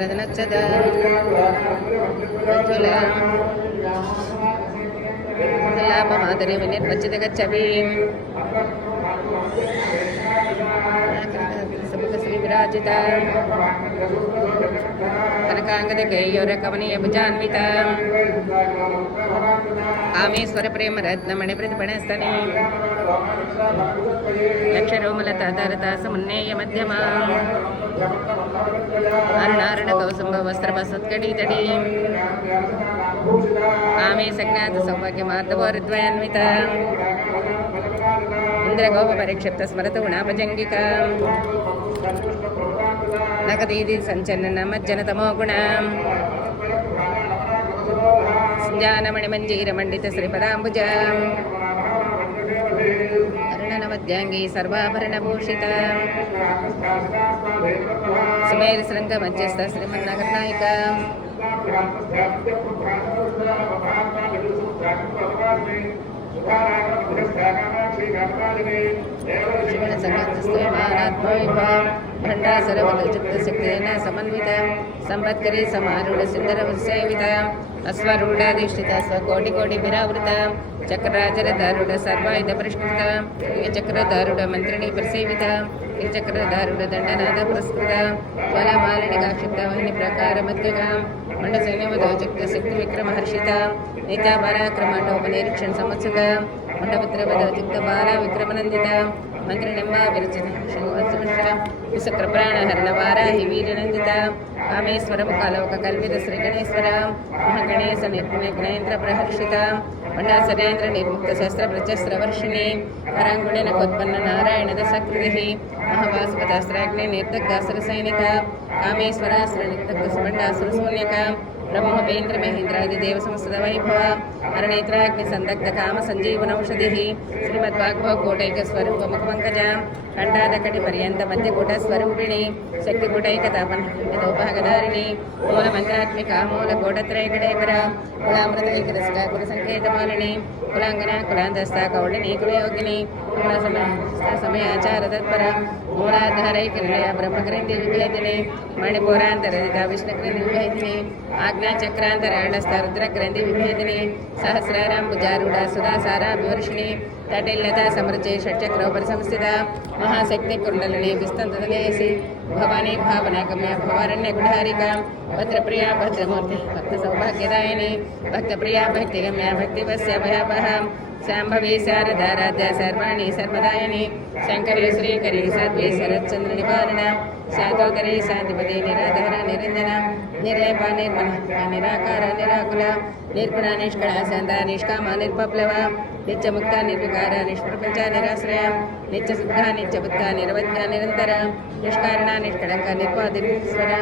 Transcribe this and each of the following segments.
रदनच्छद प्रज्वल लाभमादरे विनिर्वचित गच्छति श्री विराजित कनकांगद गैयोर कवनीय भुजान्वित कामेश्वर प्रेम रत्न मणिप्रतिपणस्तने लक्षरोमलता तरता समुन्नेय मध्यम अन्नारण कौसुंभ वस्त्रवसत्कटितटी कामे सज्ञात सौभाग्यमार्दवोर्द्वयान्वित इंद्रगोप परिक्षिप्त स्मरत गुणापजंगिका नकदीदि संचन्न मज्जनतमो गुण संजानमणिमंजीर मंडित श्रीपदांबुज अर्णनवद्यांगी सर्वाभरणभूषित सुमेर श्रृंग मध्यस्थ श्रीमन्नगरनायक भंडासरवलचित्तशक्तेन समन्वित संपत्करी समारूढ़ सिंदरसेवित अश्वरूढ़ाधिष्ठित स्वकोटिकोटिभिरावृत चक्रराजरधारूढ़ सर्वायुध परिष्कृत चक्रधारूढ़ मंत्रिणी प्रसेवित चक्रधारूढ़ दंडनाद पुरस्कृत ज्वालामालिनिकाक्षिप्त वाहिनी प्रकार मध्यगा मंडसैन्यवदोचित्तशक्ति विक्रमहर्षित नित्यापराक्रमाटोपनिरीक्षण संवत्सक मंडपत्रवदोचित्तबाला विक्रमनंदित मंत्रिनिम्बा विरचित विसक्रप्राणहरणवाराहि वीरनंदित कामेश्वर मुखालोक कल्पित श्री गणेश्वर महागणेश निर्गुणेन्द्र प्रहर्षित मंडासरेन्द्र निर्मुक्त शस्त्र प्रचस्त्र वर्षिणी करांगुणेन कोत्पन्न नारायण दशकृति महावासुपतास्त्राग्नि निर्दग्धासुर सैनिक कामेश्वरासुर निर्दग्ध सुबंडासुर शून्यक ब्रह्मवेन्द्र महेन्द्रादिदेव संस्कृत वैभव हरणेत्राग्नि संदग्ध काम संजीवनौषधि श्रीमद्वाग्भव कोटैक स्वरूप मुखपंकज कंठादकटि पर्यंत मध्यकूट स्वरूपिणी शक्तिकूटैकतापनोपहगधारिणी मूलमंत्रात्मिका मूलकोटत्रैकडेकर कुलामृतैकरस्का कुलसंकेतपालिनी कुलांगना कुलांधस्था कौलिनी कुलयोगिनी समयाचार तत्पर मूलाधारैकनिलय ब्रह्मग्रंथि विभेदिनी मणिपुरांतरदिता विष्णुग्रंथि विभेदिनी आज्ञाचक्रांतराणस्थ रुद्रग्रंथि विभेदिनी सहस्रारांबुजारूढ़ा सुधासारा विवर्षिणी तटिल्लता समृचे षट्चक्रोपरिसंस्थिता महाशक्ति कुंडलिनी विस्तंतलेसी भवानी भावनागम्य भवारण्य गुढारिका भद्रप्रिया भद्रमूर्ति भक्त सौभाग्यदायिनी भक्तप्रिया भक्तिगम्या भक्तिवस्य भयापह शांभवी शारदाराध्या सर्वाणी सर्वदायिनी शंकरी श्रीकरी साध्वी शरच्चंद्र निवारण शातोदरी शांतिपति निराधार निरंजन निर्लेपा निर्मल निराकार निराकुल निर्गुण निष्कला शांता निष्काम निर्पप्लव नित्यमुक्त निर्विकार निष्प्रपंच निराश्रय नित्यशुद्ध नित्यबुद्ध निरवध्य निरंतर निष्कारण निष्कलंक निर्वादिस्वर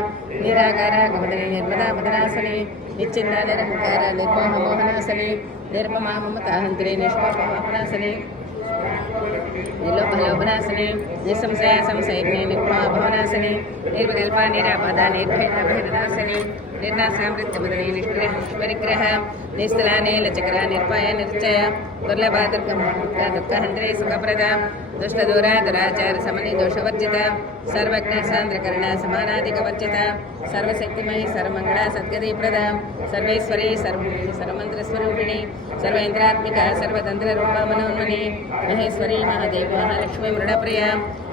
निराकार गमदने निर्मदा मदनासने निश्चिंता निरहंकार निर्मोह मोहनासने निर्ममा ममताहंत्रे निष्पापनासने निलोभलोभनासने निसंशय संशयज्ञे निर्मा भवनासने निर्विकल्पा निरापदा निर्भयनासने निर्नासामृत्यमदने निष्परिग्रह निस्तला नीलचक्र निर्भय निर्चय दुर्लभा दुःखहंत्रे सुखप्रद दुष्टदूरा दुराचार समनि दोषवर्जित सर्वज्ञ सान्द्रकर्ण समानाधिकवर्जित सर्वशक्तिमयी सर्वमंगला सद्गतिप्रद सर्वेश्वरी सर्वमंत्रस्वरूपिणी सर्वेन्द्रात्मिका सर्वतंत्ररूपा मनोन्मनी महेश्वरी महादेवी महालक्ष्मी मृडप्रिया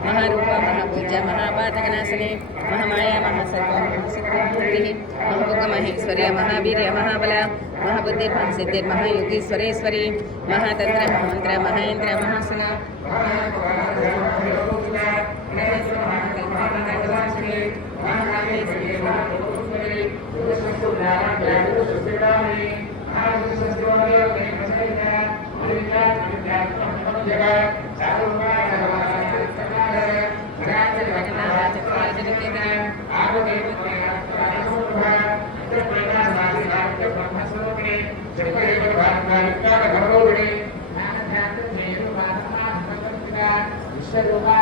महारूपा महापूज्य महापातकनाशिनी महामाया महासत्व महासिद्धि महाभुग महेश्वर्य महावीर्य महाबल महाबुद्धि महासिद्धि महायोगीश्वरेश्वरी महातंत्र महामंत्र महेन्द्र महासुना विश्वरूपा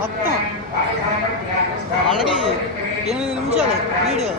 మొత్తం ఆల్రెడీ 8 నిమిషాలు వీడియో.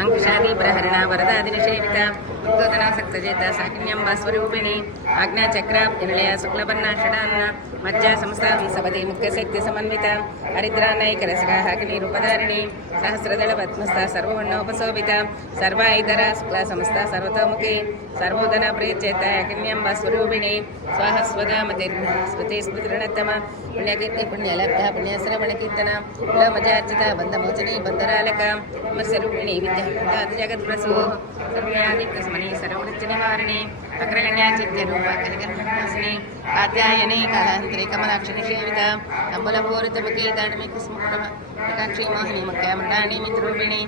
अंकुशादी प्रहरण वरदादि निषेवित उद्गोधनासक्तजेता साकिन्यं स्वरूपिणी आज्ञाचक्रा निलया शुक्लवर्णा षडान्न मज्जा संस्था हंसपति मुख्यशक्ति समन्वित हरिद्रानैकरसगा अग्निरूपधारिणी सहस्रदल पद्मस्था सर्ववर्णोपशोभिता सर्वायुधरा शुक्ला संस्था सर्वतोमुखी सर्वोदन प्रेचेता अग्न्यं स्वरूपिणी स्वाहस्वदामतिर्न स्मृति स्मृतिरणतम पुण्यकीर्ति पुण्यलब्धा पुण्यश्रवणकीर्तना कुलमजार्चिता बन्धमोचनी बन्धरालका स्वरूपिणी विद्या जगत्प्रसू सर्वयादिप्रस्मनी सर्ववृत्तिनिवारिणी अग्रगण्या चित्यरूपा कलिकल्पनासिनी आध्यायनी कालान्तरे कमलाक्षि सेविता अम्बुलपूरितमुखी ताडमिकस्मृकाक्षी मोहिनी मुख्यामृताणी मित्ररूपिणी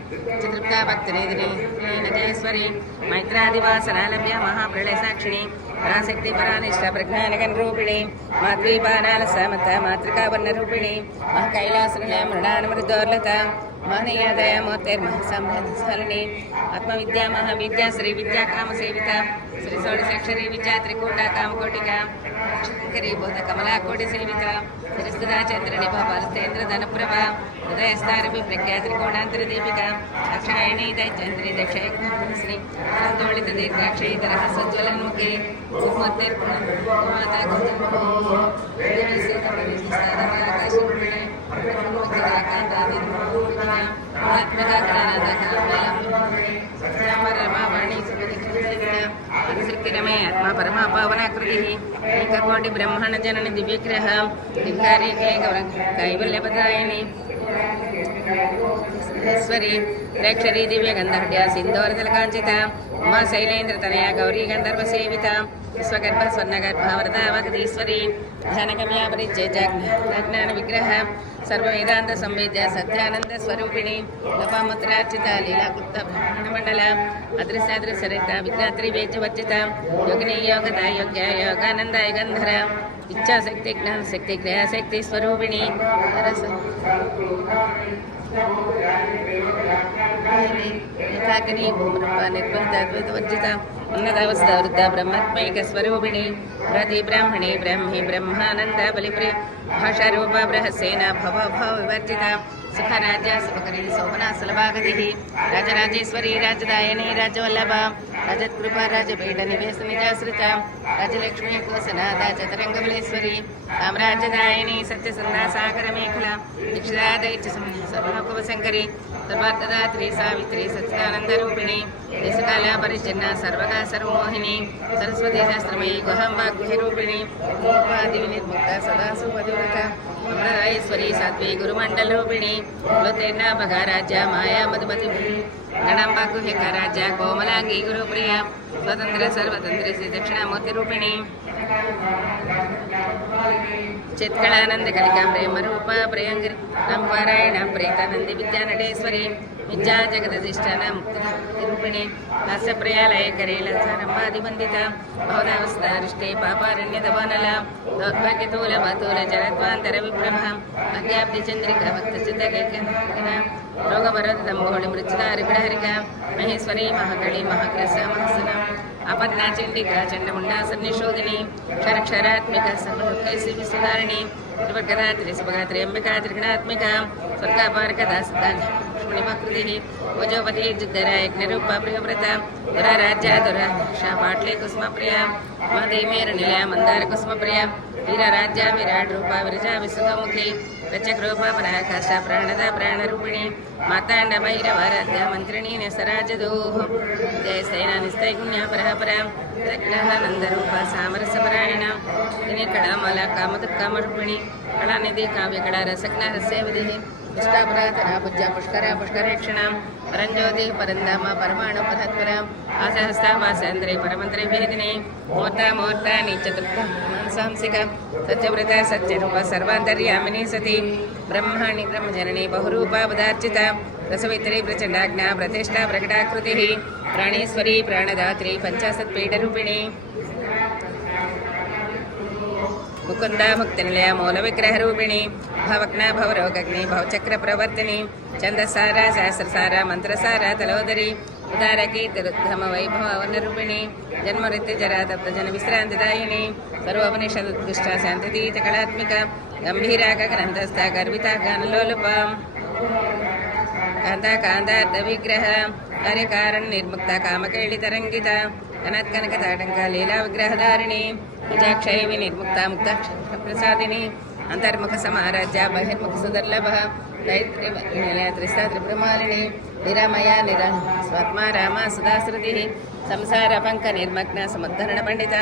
चित्रप्ता भक्तरेदिनी श्रीनजेश्वरी मैत्रादिवासनालभ्य महाप्रलय साक्षिणी पराशक्ति परानिष्ठा प्रज्ञानगण रूपिणी मातृपानाल समता मातृका वर्ण रूपिणी महाकैलासनिलय मृणान मृदोर्लता महनीय दयामूर्तिर्महसाम्राज्यशालिनी आत्मविद्या महाविद्या श्री विद्या कामसेविता श्री षोडशाक्षरी विद्या त्रिकूटा कामकोटिका शंकरी बोध कमला कोटि सेविता श्रीस्तुता चंद्रनि भास्तेन्द्र धनप्रभा हृदयस्तारभि प्रख्या त्रिकोणांतर दीपिका अक्षायणी दैत्यंत्री दक्षयश्री संतोलित दीर्घाक्षी तरह सज्ज्वलन्मुखी माता रमे आत्मा परमा पावनाकृति एककोटि ब्रह्मण जननि दिव्यग्रह धिक्कारी कैवल्यपदायिनी ईश्वरी प्रेक्षरी दिव्यगंधर्ड्या सिंधोरजलकांचिता उमा शैलेन्द्रतनया गौरी गंधर्व सेविता विश्वगर्भ स्वर्णगर्भ वरदावगतीश्वरी ध्यानगम्या परिचयज्ञान विग्रह सर्ववेदांत संवेद्य सत्यानंद स्वरूपिणी लपामुद्रार्चिता लीलाकृत मंडल अदृश्यादृश्यरिता विज्ञात्री वेजवर्जिता योगिनी योगदा योग्य योगानंदाय गंधर इच्छाशक्ति ज्ञान शक्ति क्रियाशक्ति स्वरूपिणी एकाकिनी भूमरूपा निर्बंध द्वैतवर्जिता उन्नतावस्था वृद्धा ब्रह्मात्मैक स्वरूपिणी प्रति ब्राह्मणी ब्रह्मी ब्रह्मानंद बलिप्रिय भाषारूपा बृहस्सेना भव भव विवर्जिता सुखराज्या सुभकरी शोभना सुलभागति राजराजेश्वरी राजदायिनी राजवल्लभा राजत्कृपा राजपीठ निवेश निजाश्रिता राजलक्ष्मी कोसनादा चतरंगबलेश्वरी साम्राज्यदायिनी सत्यसंधा सागर मेखला दीक्षिता दैत्य सर्वलोकवशंकरी सर्वार्थदात्री सावित्री सच्चिदानंदरूपिणी देशकाला परिच्छिन्ना सर्वगा सर्वमोहिनी सरस्वती शास्त्रमयी गुहांबा गुह्यरूपिणी निर्मुक्ता सदा सुपदिव्रता अमृताईश्वरी सात्वी गुरुमंडलरूपिणी लोतेर्णा भगाराज्या माया मधुमती गणांबा गुह्यका राज्या कोमलांगी गुरुप्रिया स्वतंत्र सर्वतंत्र श्री दक्षिणामूर्तिरूपिणी चित्कलानंद कलिका प्रेम रूपा प्रियंगिरी पारायण प्रेतानंदी विद्यानटेश्वरी विद्या जगदधिष्ठान मुक्तिरूपिणी हास्यप्रियालय करेलंबादिवंदिता भवदावस्थारिष्टे पापारण्यदवनला दौर्भाग्यतूल मतूल जलद्वांतर विभ्रम भाग्याब्धिचंद्रिका भक्तचितगना रोगभरदंभोळि मृत्युदारिपिडहरिका महेश्वरी महाकळी महाग्रस महसना आपन्ना चंडिका चंडमुंडा सन्निशोधिनी क्षरक्षरात्मिका सर्वलोकैसी विसुधारिणी त्रिवर्गदा त्रिसुभगा त्र्यंबिका त्रिगुणात्मिका स्वर्गापारकदा सुदाकृतिः ओजोपति जुद्धरा यज्ञरूपा प्रियव्रता दुराराज्या दुराशा पाटले कुसुमप्रिया महदेमेरनिलया मंदार कुसुमप्रिया वीरराज्या विराट रूपा विरजा विसुखमुखी प्रचक्रूपा पराकाशा प्राणदा प्राणरूपिणी मातांड भैरवाराध्या मंत्रिणी निसराजदोः जय सेना निस्तैगुण्या परापरा प्रज्ञानंदरूपा सामरसपरायण दिने कडामाला कामदुःकामरूपिणी कलानिधि काव्यकला रसज्ञा रस्यविधिः पुष्टापराधना पूज्या पुष्करा पुष्करेक्षणां परञ्ज्योतिः परन्धामा परमाणु पदत्परा आसहस्ता वासेन्द्रे परमन्त्रे भेदिनी मूर्ता मूर्तानि चतुर्था मांसांसिका सत्यव्रता सत्यरूपा सर्वान्तर्यामिनी सती ब्रह्माणि ब्रह्मजननी बहुरूपा पदार्चिता रसवित्री प्रचण्डाज्ञा प्रतिष्ठा प्रकटाकृतिः प्राणेश्वरी प्राणदात्री पञ्चाशत्पीठरूपिणी मुकुंदा मुक्तिनिलया मूलविग्रहरूपिणी भवग्ना भवरोगग्नि भवचक्र प्रवर्तिनी छन्दसारा सहस्रसारा मंत्रसारा तलोदरी उदारकीर्तिरुद्धम वैभवनरूपिणी जन्मऋत्युजरातप्तजन विश्रान्तिदायिनी सर्वोपनिषदुत्कृष्टा शान्तितीत कलात्मिका गम्भीरा गगनहस्ता गर्विता गानलोलुपा कांता कांतार्धविग्रह कार्यकारण निर्मुक्ता कामकैलितरङ्गिता कनत्कनकताटङ्का लीला विग्रहधारिणी विजाक्षय विनिर्मुक्ता मुक्ता प्रसादिनी अंतर्मुख समाराज्या बहिर्मुख सुदर्लभ दैत्रिनिलया त्रिस्ता त्रिपुरमालिनी निरामया स्वात्मा रामा सुधाश्रुतिः संसार पंक निर्मग्न समुद्धरण पंडिता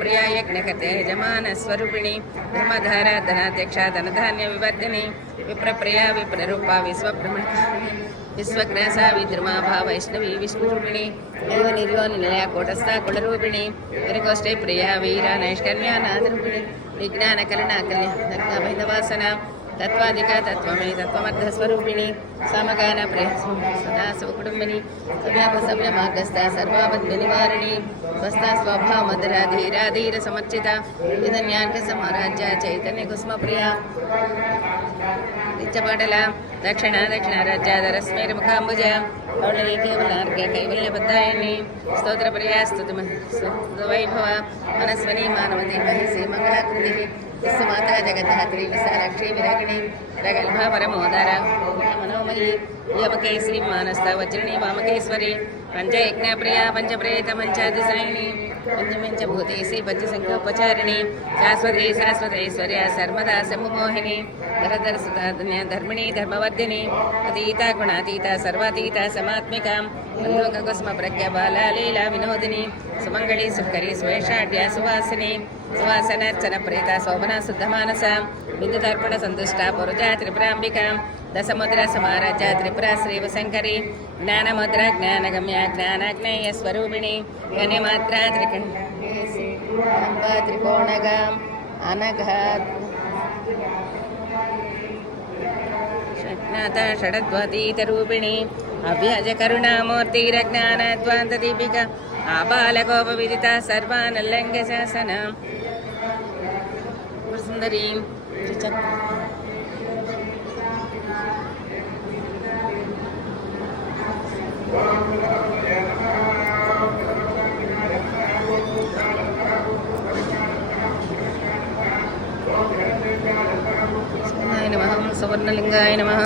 प्रिया यज्ञकर्ते यजमान स्वरूपिणी धर्मधारा धनाध्यक्षा धनधान्य विवर्धिनी विप्रप्रिया विप्ररूपा विश्वब्रह्मण विश्वग्रासा विद्रुमा भा वैष्णवी विष्णुरूपिणी निर्योनिलया कोटस्था कुलरूपिणी विरकोष्ठे प्रिया वीरा नैष्कर्म्या नादरूपिणी विज्ञान कलना कल्याण भैरवासना तत्त्वाधिका तत्त्वमयि तत्त्वमर्थस्वरूपिणी समगान प्रिय सदा स्वकुटुम्बिनी सव्यापसव्यमार्गस्था सर्वापद्विनिवारिणी स्वस्था स्वभावमधुराधीराधीर समर्चिता विधन्यार्घसमाराज्या चैतन्यकुस्मप्रिया नित्यपाटला दक्षिण दक्षिणाराज्याधरस्मैर्मुखाम्बुज कौणली केवलार्घ्य कैवल्यबद्धायिनी स्तोत्रप्रिया स्तुतवैभव मनस्वनी मानवती महिषी मङ्गलाकृतिः यस्य माता जगद्धात्री विशालाक्षी विरागिणी प्रगल्भा परमोदरा मनोमयी यमके श्रीमानस्ता वज्रिणी वामकेश्वरी पंचयज्ञप्रिया पंचप्रेत पंचादिसायिनी पंचभूतेशी पंचसंख्योपचारिणी शाश्वती शाश्वतैश्वर्या सर्वदा शम्भुमोहिनी धरधरसुता धर्मिणी धर्मवर्धिनी अतीता गुणातीता सर्वातीता समात्मिका बन्धुककुस्म प्रज्ञा बाला लीला विनोदिनी सुमंगली सुकरी स्वेषाढ्या सुवासिनी सुवासनर्चन प्रेता शोभना शुद्धमानसा विद्युतर्पण संतुष्टा पुरुजा त्रिपुरांबिका दशमुद्रा समाराज्या त्रिपुरा श्रीवशंकरी ज्ञानमुद्रा ज्ञानगम्या ज्ञानाग्नेय स्वरूपिणी गण्यमात्रा त्रिकोणगा अनघात षट्नाथा षडद्वतीतरूपिणी अव्याज करुणामूर्तिरज्ञानद्वान्तदीपिका आबालकोपविदिता सर्वानल्लङ्घ्य शासन सुन्दरी नमः सुवर्णलिंगाय नमः